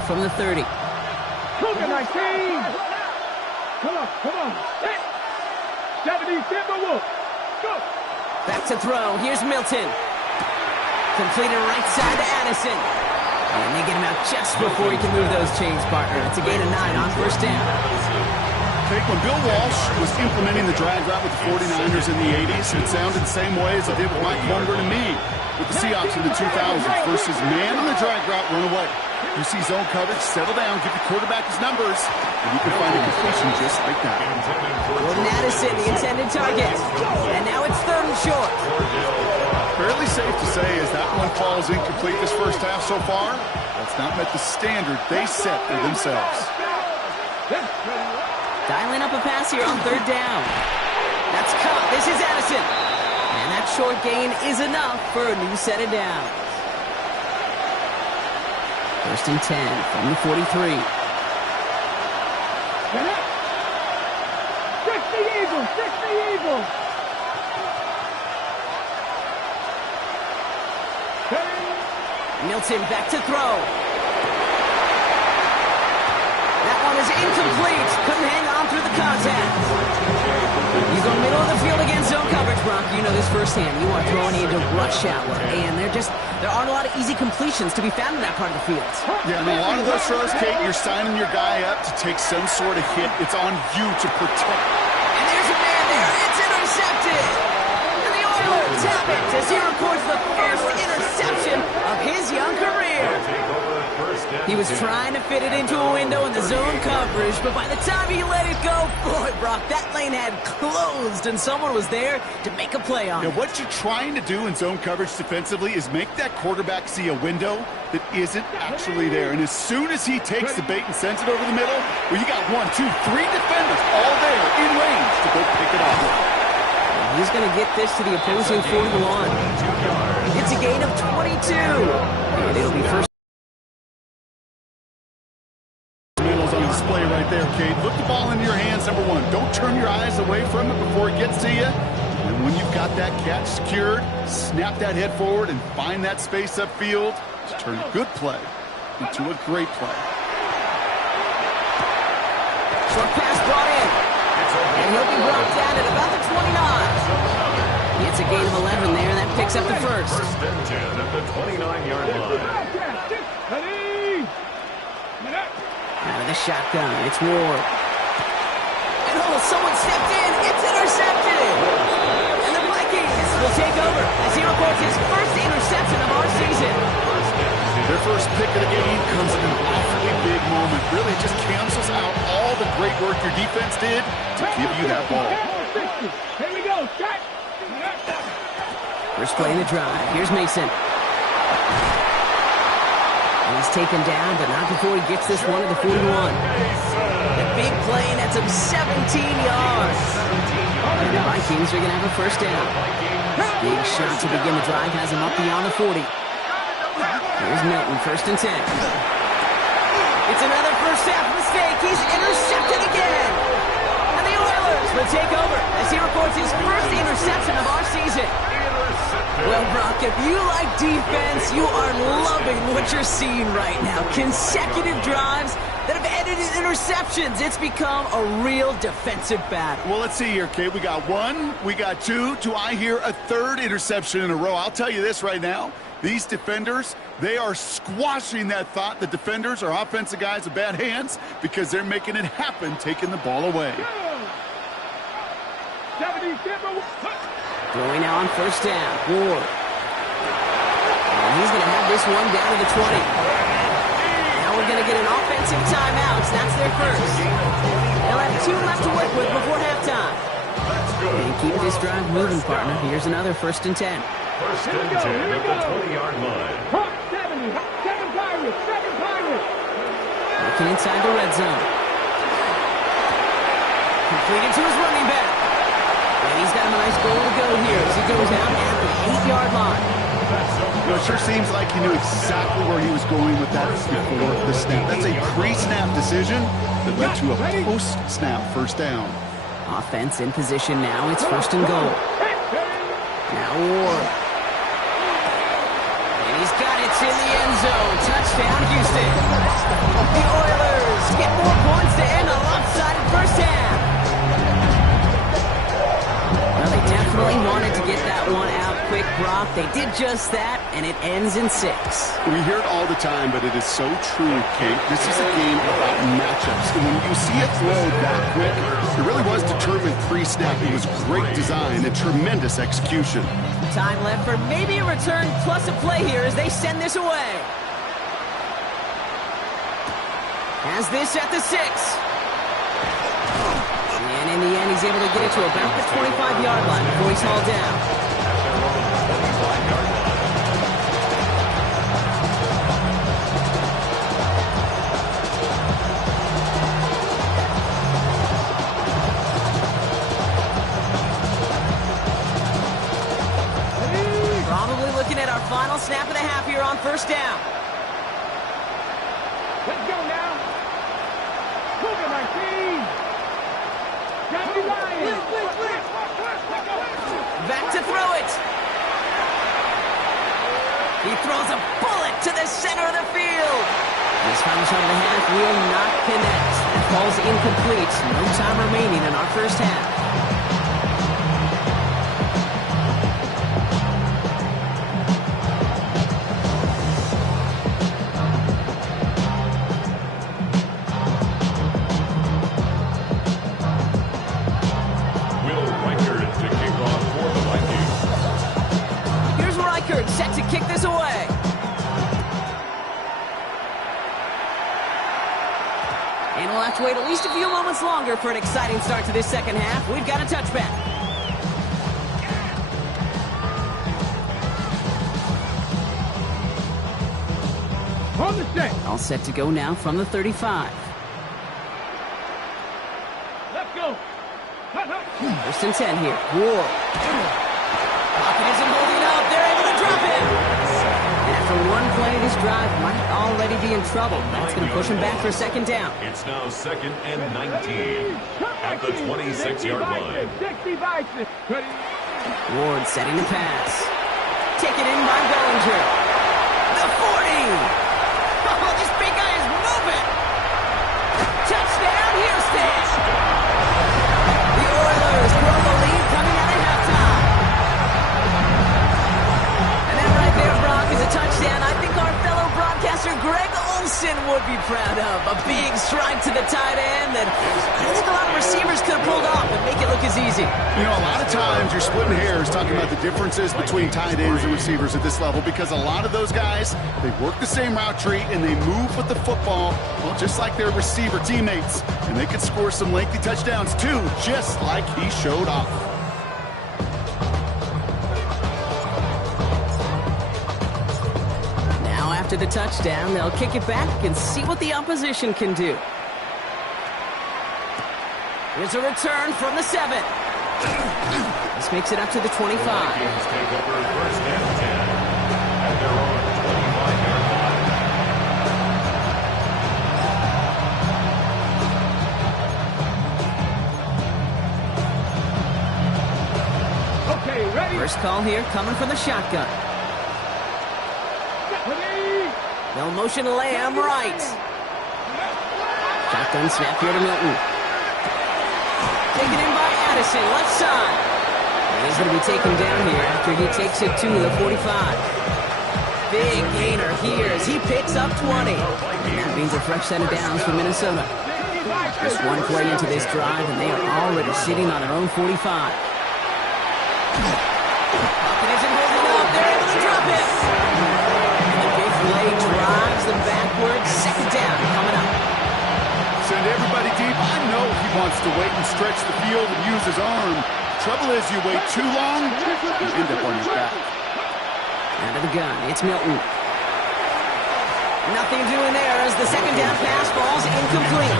down from the 30. Come on. 70, Timberwolves. Go. Back to throw. Here's Milton. Completed right side to Addison. And they get him out just before he can move those chains, partner. It's a gain of 9 on first down. When Bill Walsh was implementing the drag route with the 49ers in the 80s, it sounded the same way as it did with Mike Holmgren and me with the Seahawks in the 2000s versus man on the drag route, run away. You see zone coverage, settle down, give the quarterback his numbers, and you can find a completion just like that. Jordan Addison, the intended target. And now it's 3rd and short. Fairly safe to say as that one falls incomplete this first half so far, that's not met the standard they set for themselves. Dialing up a pass here on 3rd down. That's caught. This is Addison. And that short gain is enough for a new set of downs. 1st and 10 from the 43. Fix the Eagles. Milton back to throw. That one is incomplete. Couldn't hang on through the contact. You go middle of the field against zone coverage, Brock. You know this firsthand. You are throwing into rush hour. And there aren't a lot of easy completions to be found in that part of the field. Yeah, and a lot of those throws, Kate, you're signing your guy up to take some sort of hit. It's on you to protect. And there's a man there. It's intercepted. And the Oilers tap it as he records the first interception of his young career. He was trying to fit it into a window in the zone coverage, but by the time he let it go, boy, Brock, that lane had closed, and someone was there to make a play on it. What you're trying to do in zone coverage defensively is make that quarterback see a window that isn't actually there. And as soon as he takes the bait and sends it over the middle, well, you got 1, 2, 3 defenders all there in range to go pick it up. He's going to get this to the opposing 41. It's a gain of 22. And it'll be first. On display right there, Kate. Put the ball into your hands, number 1. Don't turn your eyes away from it before it gets to you. And when you've got that catch secured, snap that head forward and find that space upfield to turn a good play into a great play. Short pass brought in. And he'll be brought down at about the 29. It's a gain of 11 there. That picks up the first. 1st and 10 at the 29-yard line. Out of the shotgun, it's Ward. And someone stepped in. It's intercepted. And the Vikings will take over as he records his first interception of our season. Their first pick of the game comes in an awfully big moment. Really just cancels out all the great work your defense did to give you that ball. Here we go. First play in the drive. Here's Mason. He's taken down, but not before he gets this one at the 41. A big play, and that's him 17 yards. And the Vikings are going to have a first down. Big shot to begin the drive has him up beyond the 40. Here's Milton, 1st and 10. It's another first half mistake. He's intercepted again. And the Oilers will take over as he records his first interception of our season. Well, Brock, if you like defense, you are loving what you're seeing right now. Consecutive drives that have ended in interceptions. It's become a real defensive battle. Well, let's see here, Kate. We got 1, we got 2. Do I hear a 3rd interception in a row? I'll tell you this right now. These defenders, they are squashing that thought. The defenders are offensive guys with bad hands because they're making it happen, taking the ball away. Throwing now on first down. Ward. And he's going to have this one down to the 20. Now we're going to get an offensive timeout. That's their first. They'll have 2 left to work with before halftime. And keep this drive moving, partner. Here's another 1st and 10. 1st and 10 at the 20-yard line. Looking inside the red zone. Completed to his running back. And he's got a nice goal to go here as he goes out at the 8-yard line. It sure seems like he knew exactly where he was going with that before the snap. That's a pre-snap decision that led to a post-snap first down. Offense in position now. It's 1st and goal. Now Ward. And he's got it in the end zone. Touchdown, Houston. Brock. They did just that, and it ends in 6. We hear it all the time, but it is so true, Kate. This is a game about matchups. And when you see it throw that quick, it really was determined pre-snap. It was great design and tremendous execution. Time left for maybe a return plus a play here as they send this away. Has this at the 6. And in the end, he's able to get it to about the 25-yard line before he's hauled down. Probably looking at our final snap of the half here on first down. Let's go now. Look at my team. Johnny Ryan. Back to throw it. He throws a bullet to the center of the field. His final shot of the half will not connect. That ball's incomplete. No time remaining in our first half. Set to kick this away. And we'll have to wait at least a few moments longer for an exciting start to this second half. We've got a touchback. On the set. All set to go now from the 35. Let's go. First and 10 here. Ward. Pocket isn't holding up. They're able to drop him. And after one play, this drive might already be in trouble. That's going to push him back for a second down. It's now 2nd and 19 at the 26-yard line. 60 Bison. Ward setting the pass. Taken in by Bellinger. The 40. Oh, this big guy is moving. Touchdown, Houston. The Oilers grow the lead coming out of halftime. And that right there, Brock, is a touchdown I think our fellow broadcaster Greg Olsen would be proud of. A big strike to the tight end that I don't think a lot of receivers could have pulled off and make it look as easy. You know, a lot of times you're splitting hairs talking about the differences between tight ends and receivers at this level because a lot of those guys, they work the same route tree and they move with the football, well, just like their receiver teammates. And they could score some lengthy touchdowns too, just like he showed off. Now after the touchdown, they'll kick it back and see what the opposition can do. Here's a return from the 7. This makes it up to the 25. Vikings take over first and 10 at their own 25-yard line. Okay, ready? First call here coming from the shotgun. Ready? They'll motion Lamb right. Shotgun snap here to Milton. Taken in by Addison, left side. And he's going to be taken down here after he takes it to the 45. Big gainer here as he picks up 20. And that means a fresh set of downs for Minnesota. Just one play into this drive, and they are already sitting on their own 45. Pocket isn't holding up. They're able to drop it. And the big play drives them backwards. Second down coming up. Send everybody deep. I know he wants to wait and stretch the field and use his arm. Trouble is, you wait too long, you end up on your back. Out of the gun, it's Milton. Nothing doing there as the second down pass falls incomplete.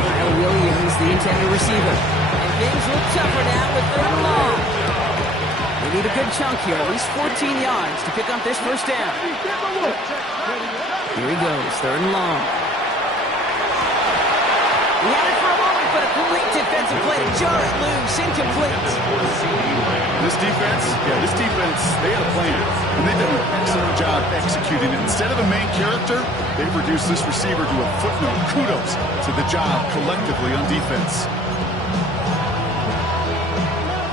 Kyle Williams, the intended receiver. And things look tougher now with third and long. They need a good chunk here, at least 14 yards to pick up this first down. Here he goes, third and long. He had it for a moment, but a great defensive play to jar it loose, incomplete. This defense, they had a plan, and they've done an excellent job executing it. Instead of a main character, they've reduced this receiver to a footnote. Kudos to the job collectively on defense.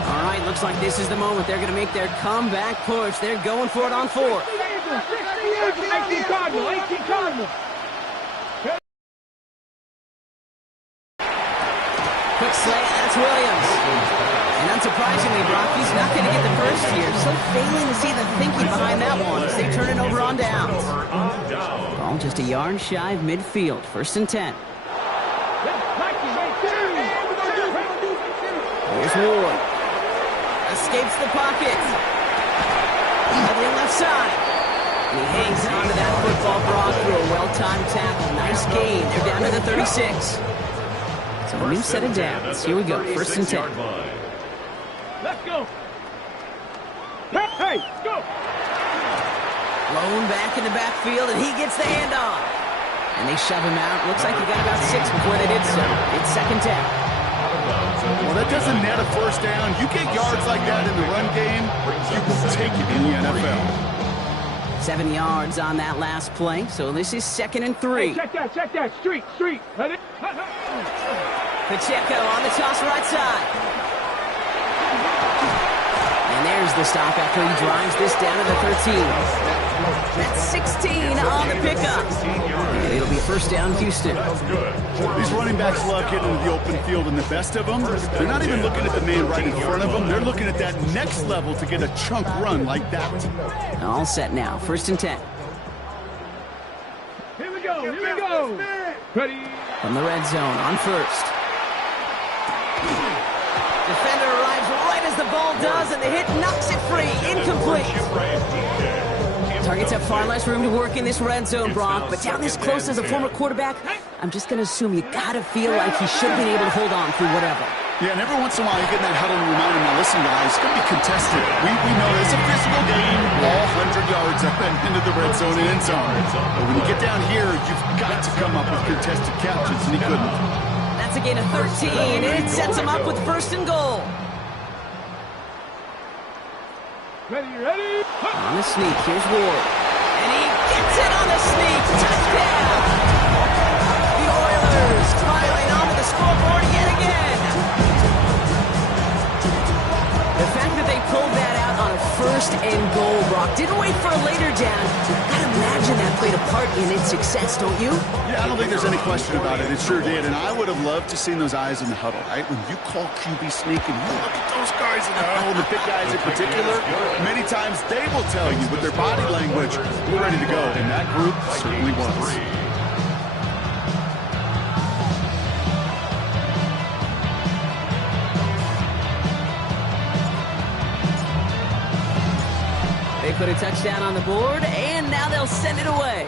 All right, looks Looks like this is the moment they're going to make their comeback push. They're going for it on 4. 18 Cardinal, 18 Cardinal. Quick slant, that's Williams. And unsurprisingly, Brock, he's not going to get the first here. So failing to see the thinking behind that one as they turn it over on downs. Ball just a yard shy of midfield. 1st and 10. Here's Ward. Escapes the pocket. Holding left side. And he hangs on to that football, Brock, through a well-timed tackle. Nice gain. They're down to the 36. So a new set of downs. Here we go. 1st and 10. Let's go. Hey, go. Blown back in the backfield, and he gets the handoff. And they shove him out. Looks like he got about 6 before they did so. It's 2nd down. Well, that doesn't net a 1st down. You get yards like that in the run game, you will take it in the NFL. 7 yards on that last play, so this is 2nd and 3. Hey, check that. Street. Ready? Pacheco on the toss right side. And there's the stop after he drives this down to the 13. That's 16 on the pickup. And it'll be 1st down, Houston. These running backs love getting into the open field, and the best of them, they're not even looking at the man right in front of them. They're looking at that next level to get a chunk run like that. All set now. 1st and 10. Here we go. Ready? From the red zone on 1st. Defender arrives right as the ball does, and the hit knocks it free. Incomplete. Targets have far less room to work in this red zone, Brock, but down this close as a former quarterback, I'm just going to assume you got to feel like he should have been able to hold on through whatever. Yeah, and every once in a while you get in that huddle and remind him, now listen guys, it's going to be contested. We know it's a physical game, all 100 yards up and into the red zone and end zone. But when you get down here, you've got to come up with contested catches, and he couldn't. That's a gain of 13, and it sets him up with 1st and goal. Ready? On the sneak, here's Ward. And he gets it on the sneak. Touchdown! The Oilers piling onto the scoreboard yet again. The fact that they pulled that out on a 1st and goal, Brock, didn't wait for a later down. Gotta imagine that played a part in its success, don't you? Yeah, I don't think there's any question about it. It sure did. And I would have loved to seen those eyes in the huddle, right? When you call QB sneak and you look at those guys in the huddle, and the big guys in particular, many times they will tell you with their body language, we're ready to go. And that group certainly was. They put a touchdown on the board, and now they'll send it away.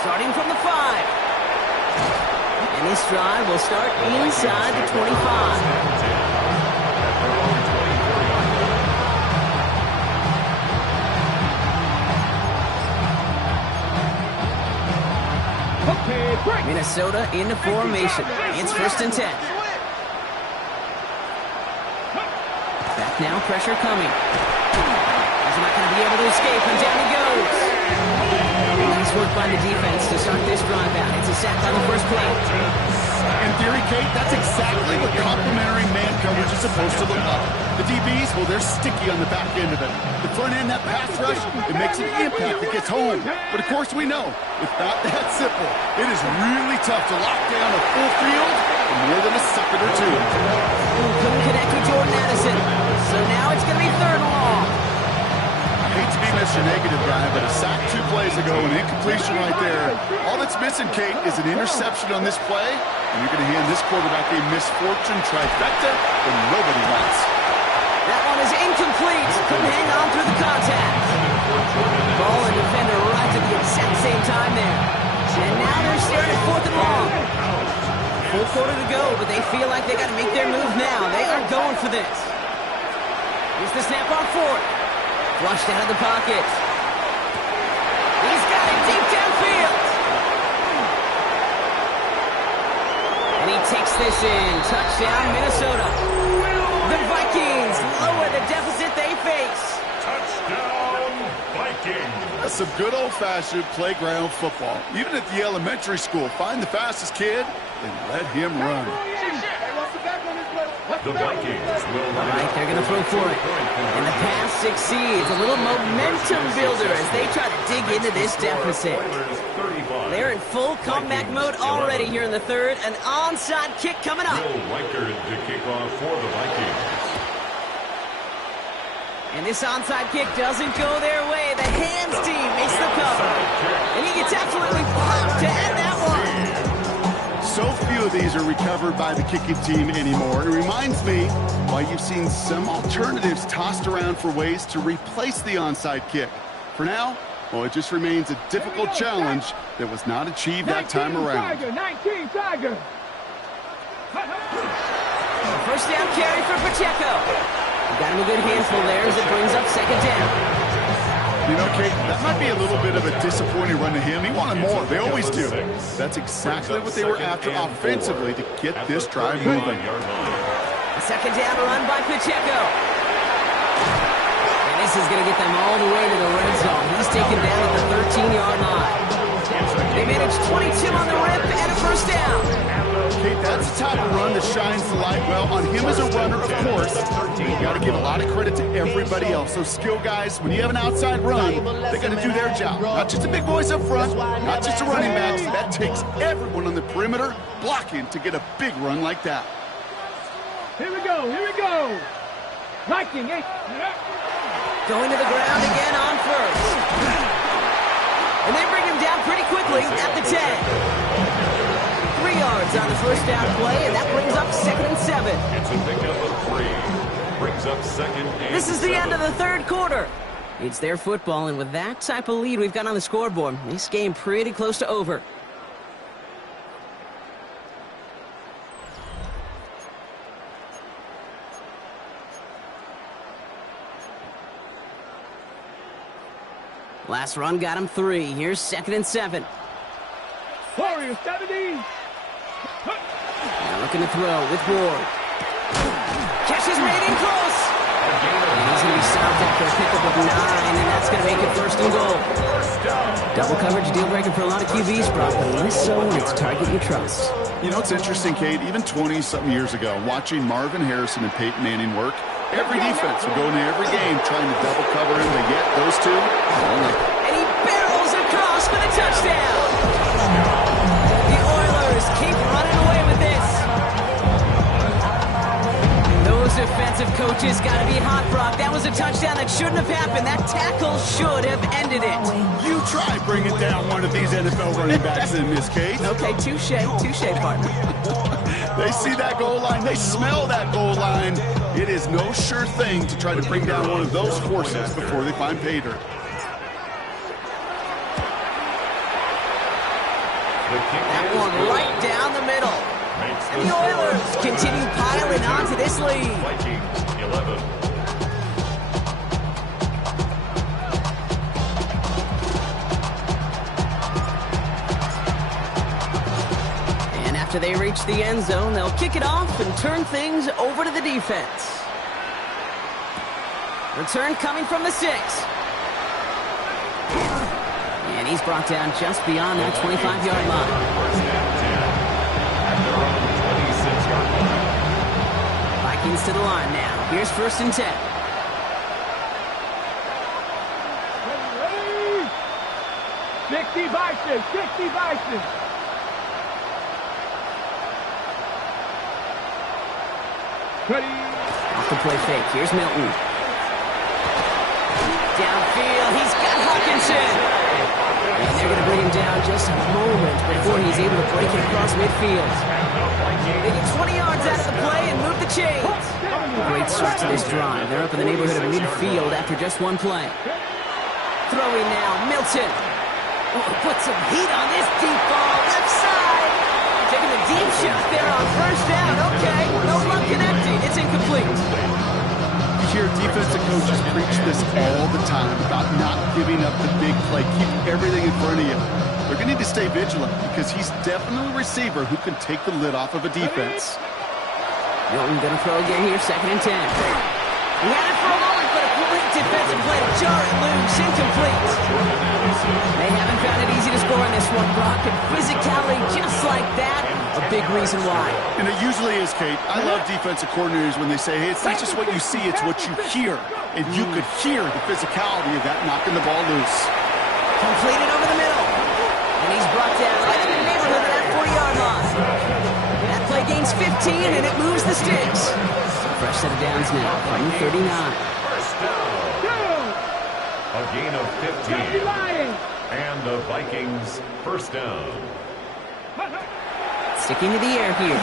Starting from the 5. And this drive will start inside the 25. Okay, break. Minnesota into formation. It's 1st and 10. Back now, pressure coming. He's not going to be able to escape, and down he goes. Nice work by the defense to start this drive out. It's a sack on the 1st play. In theory, Kate, that's exactly what complementary man coverage is supposed to look like. The DBs, well, they're sticky on the back end of it. The front end, that pass rush, it makes an impact that gets home. But of course we know, it's not that simple. It is really tough to lock down a full field for more than a second or two. Couldn't connect with Jordan Addison. So now it's going to be 3rd and long. I hate to be Mr. Negative guy, but a sack 2 plays ago, an incompletion right there. All that's missing, Kate, is an interception on this play, and you're going to hand this quarterback a misfortune trifecta that nobody wants. That one is incomplete. Couldn't hang on through the contact. Ball and defender arrived at the exact same time there. And now they're staring at 4th and long. Full quarter to go, but they feel like they got to make their move now. They are going for this. Here's the snap on 4th. Flushed out of the pocket. He's got it deep downfield. And he takes this in. Touchdown, Minnesota. The Vikings lower the deficit they face. Touchdown, Vikings. That's some good old-fashioned playground football. Even at the elementary school, find the fastest kid and let him run. The Vikings will All right, they're going to throw for it. And the pass succeeds. A little momentum builder as they try to dig into this deficit. They're in full comeback mode already here in the third. An onside kick coming up. Will Reichard to kick off for the Vikings. And this onside kick doesn't go their way. The hands team makes the cover. And he gets absolutely pumped to end that one. So few of these are recovered by the kicking team anymore. It reminds me why you've seen some alternatives tossed around for ways to replace the onside kick. For now, well, it just remains a difficult challenge that was not achieved that time around. 19 Tiger. First down carry for Pacheco. Got him a good handful there as it brings up second down. You know, Kate, that might be a little bit of a disappointing run to him. He wanted more. They always do. That's exactly what they were after offensively to get this drive moving. A second down run by Pacheco. And this is going to get them all the way to the red zone. He's taken down at the 13-yard line. They managed 22 on the rip and a first down. Kate, that's the type of run that shines the light well on him as a runner, of course. You got to give a lot of credit to everybody else. Those skill guys, when you have an outside run, they got to do their job. Not just the big boys up front, not just the running backs. That takes everyone on the perimeter blocking to get a big run like that. Here we go. Viking 8. Going to the ground again on first. And they bring him down pretty quickly at the 10. 3 yards on the first down play, and that brings up 2nd and 7. It's a pickup of 3. Brings up 2nd and This is the 7. end of the third quarter. It's their football, and with that type of lead we've got on the scoreboard, this game pretty close to over. Last run got him 3. Here's 2nd and 7. Warriors 70. Now looking to throw with Ward. Catch is made in close. And he's going to be stopped after a pickup of 9, and that's going to make it 1st and goal. Double coverage deal breaker for a lot of QBs, Brock, but less so when it's target you trust. You know, it's interesting, Kate, even 20-something years ago, watching Marvin Harrison and Peyton Manning work, every defense would go into every game trying to double cover him, but yet those two, And he barrels across for the touchdown. The Oilers keep running away with this. Those defensive coaches got to be hot, Brock. That was a touchdown that shouldn't have happened. That tackle should have ended it. you try bringing down one of these NFL running backs in this case. Okay, touche, partner. They see that goal line. They smell that goal line. It is no sure thing to try to bring down one of those horses before they find pay dirt. That one right down the middle. And the Oilers continue piling on to this lead. Vikings 11. And after they reach the end zone, they'll kick it off and turn things over to the defense. Return coming from the 6. And he's brought down just beyond that 25-yard line. First down 10. At their own 26-yard line. Vikings to the line now. Here's 1st and 10. Ready? 60 Bison. 60 Bison. Ready? Off the play fake. Here's Milton. Downfield. He's got Hawkinson. And they're going to bring him down just a moment before he's able to break it across midfield. They get 20 yards out of the play and move the chains. Great start to this drive. They're up in the neighborhood of midfield after just one play. Throwing now, Milton. Oh, put some heat on this deep ball. Left side. Taking the deep shot there on 1st down. Okay, no luck connecting. It's incomplete. You hear defensive coaches preach this all the time about not giving up the big play. Keep everything in front of you. They're going to need to stay vigilant because he's definitely a receiver who can take the lid off of a defense. Milton going to throw again here, 2nd and 10. He had it for a moment, but a great defensive play to jar it loose. Incomplete. They haven't found it easy to score in this one, Brock. And physicality just like that. A a big reason why. And it usually is, Kate. I love defensive coordinators when they say, hey, it's not just what you see, it's what you hear. And you could hear the physicality of that knocking the ball loose. Completed over the middle. And he's brought down right in the neighborhood of that 40-yard line. That play gains 15, and it moves the sticks. Fresh set of downs now from the 39. First down. A gain of 15. And the Vikings first down. Sticking to the air here.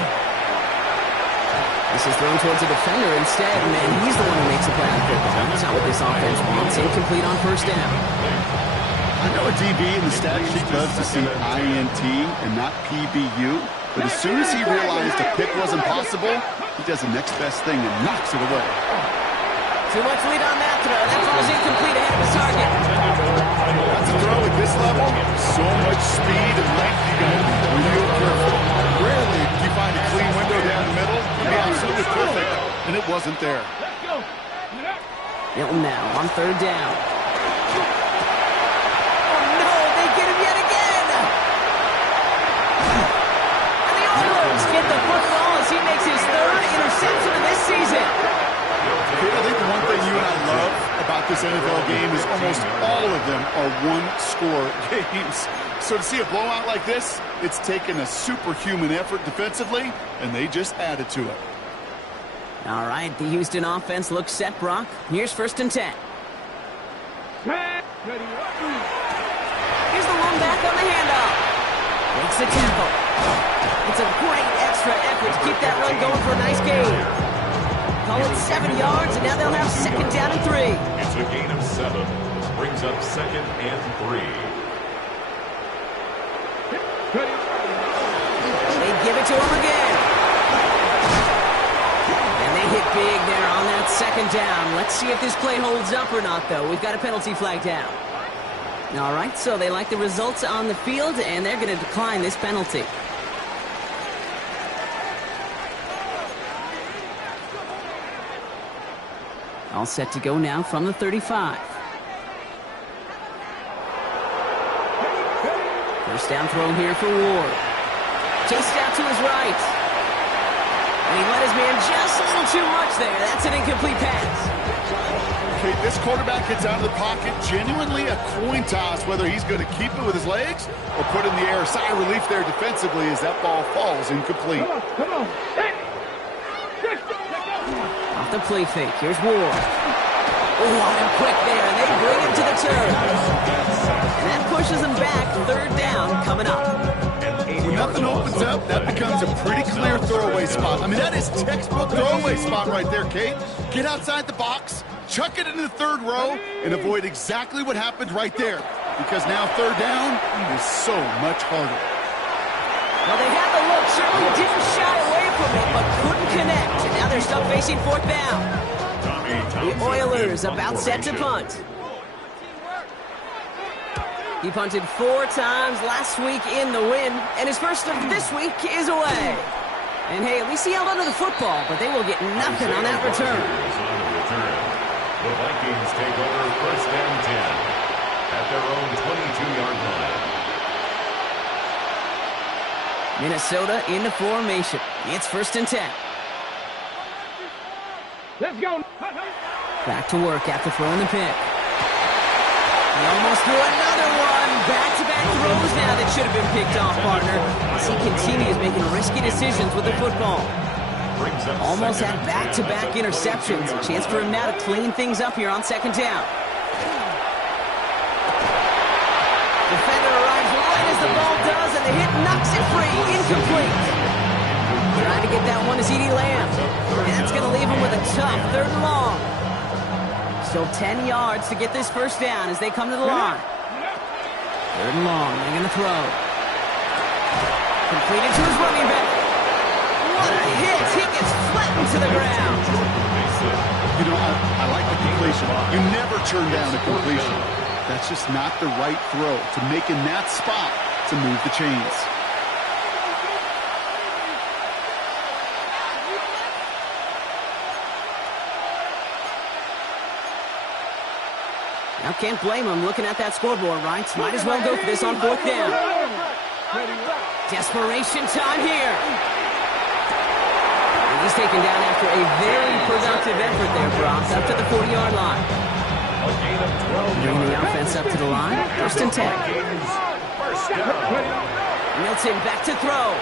This is thrown towards a defender instead, and he's the one who makes a play on football. That's not what this offense wants. Incomplete on first down. I know a DB in the stat sheet loves to see INT and not PBU, but as soon as he realized a pick wasn't possible, he does the next best thing and knocks it away. Too much lead on that throw. That throw is incomplete ahead of his target. That's a throw at this level. So much speed and length, you got to be real careful. Rarely do you find a clean window down the middle. It would be absolutely perfect, and it wasn't there. Hilton now on third down. Oh no, they get him yet again! And the Oilers get the football as he makes his third interception of this season. I think the one thing you and I love about this NFL game is almost all of them are one-score games. So to see a blowout like this, it's taken a superhuman effort defensively, and they just added to it. All right, the Houston offense looks set, Brock. Here's 1st and 10. Here's the one back on the handoff. Makes the tackle. It's a great extra effort to keep that run going for a nice gain. Call it 7 yards, and now they'll have 2nd down and 3. It's a gain of 7. Brings up 2nd and 3. They give it to him again. And they hit big there on that 2nd down. Let's see if this play holds up or not, though. We've got a penalty flag down. All right, so they like the results on the field, and they're going to decline this penalty. All set to go now from the 35. First down throw here for Ward. Chased out to his right. And he let his man just a little too much there. That's an incomplete pass. Okay, this quarterback gets out of the pocket, genuinely a coin toss whether he's going to keep it with his legs or put it in the air. Sigh of relief there defensively as that ball falls incomplete. Come on. Off the play fake. Here's Ward. Oh, on him quick there, and they bring him to the turf. And that pushes him back. 3rd down coming up. When nothing opens up, that becomes a pretty clear throwaway spot. I mean, that is textbook throwaway spot right there, Kate. Get outside the box, chuck it into the 3rd row, and avoid exactly what happened right there. Because now 3rd down is so much harder. Well, they had the look, certainly didn't shy away from it, but couldn't connect. And now they're stuck facing 4th down. The Oilers about set to punt. He punted 4 times last week in the win, and his first of this week is away. And hey, at least he held onto the football, but they will get nothing on that return. The Vikings take over 1st and 10 at their own 22-yard line. Minnesota in the formation. It's 1st and 10. Let's go. Back to work after throwing the pick. He almost threw another one. Back-to-back throws now that should have been picked off, partner. As he continues making risky decisions with the football. Almost had back-to-back interceptions. A chance for him now to clean things up here on 2nd down. Defender arrives right as the ball does, and the hit knocks it free. Incomplete. Trying to get that one to CeeDee Lamb. And that's going to leave him with a tough 3rd and long. Still 10 yards to get this 1st down as they come to the line. 3rd and long. They're going to throw. Completed to his running back. What a hit. He gets flattened to the ground. You know, I like the completion. You never turn down a completion. That's just not the right throw to make in that spot to move the chains. Now can't blame him looking at that scoreboard, right? Might as well go for this on 4th down. Desperation time here. And he's taken down after a very productive effort there, Brock, up to the 40-yard line. Bringing the offense up to the line. 1st and 10. Milton back to throw.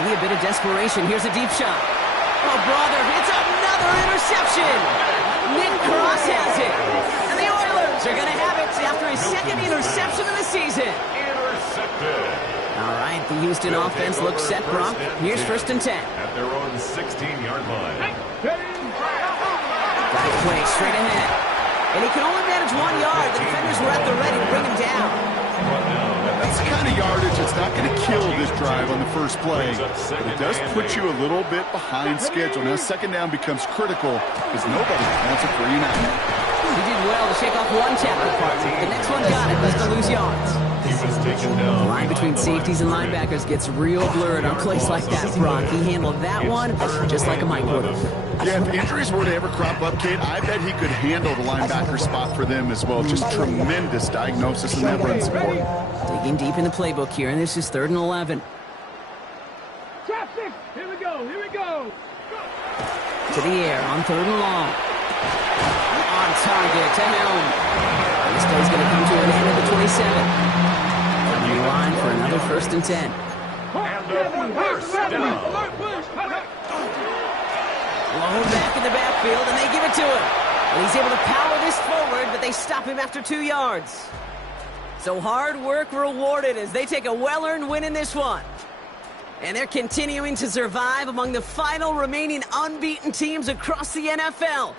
Maybe a bit of desperation. Here's a deep shot. Oh, brother, it's another interception. Nick Cross has it. And the Oilers are going to have it after his 2nd interception of the season. All right, the Houston offense looks set, Brock. Here's 1st and 10. At their own 16-yard line. Got play straight ahead. And he can only manage 1 yard. The defenders were at the ready to bring him down. That's the kind of yardage that's not going to kill this drive on the first play, but it does put you a little bit behind schedule. Now, 2nd down becomes critical because nobody wants a 3 and out. He did well to shake off one tackle partner. The next one got it. Let's go lose yards. He was taken down. The line between safeties and linebackers gets real blurred on plays like that, Brock. He handled that one just like a Mike would have. Yeah, if injuries were to ever crop up, Kate, I bet he could handle the linebacker spot for them as well. Just tremendous diagnosis in that run support. Digging deep in the playbook here, and this is 3rd and 11. Trap 6. Here we go. Here we go. To the air on 3rd and long. On target to Helm. This play's going to come to an end at the 27. On the line for another 1st and 10. And the 1st down. Blown back in the backfield, and they give it to him. And he's able to power this forward, but they stop him after 2 yards. So hard work rewarded as they take a well-earned win in this one. And they're continuing to survive among the final remaining unbeaten teams across the NFL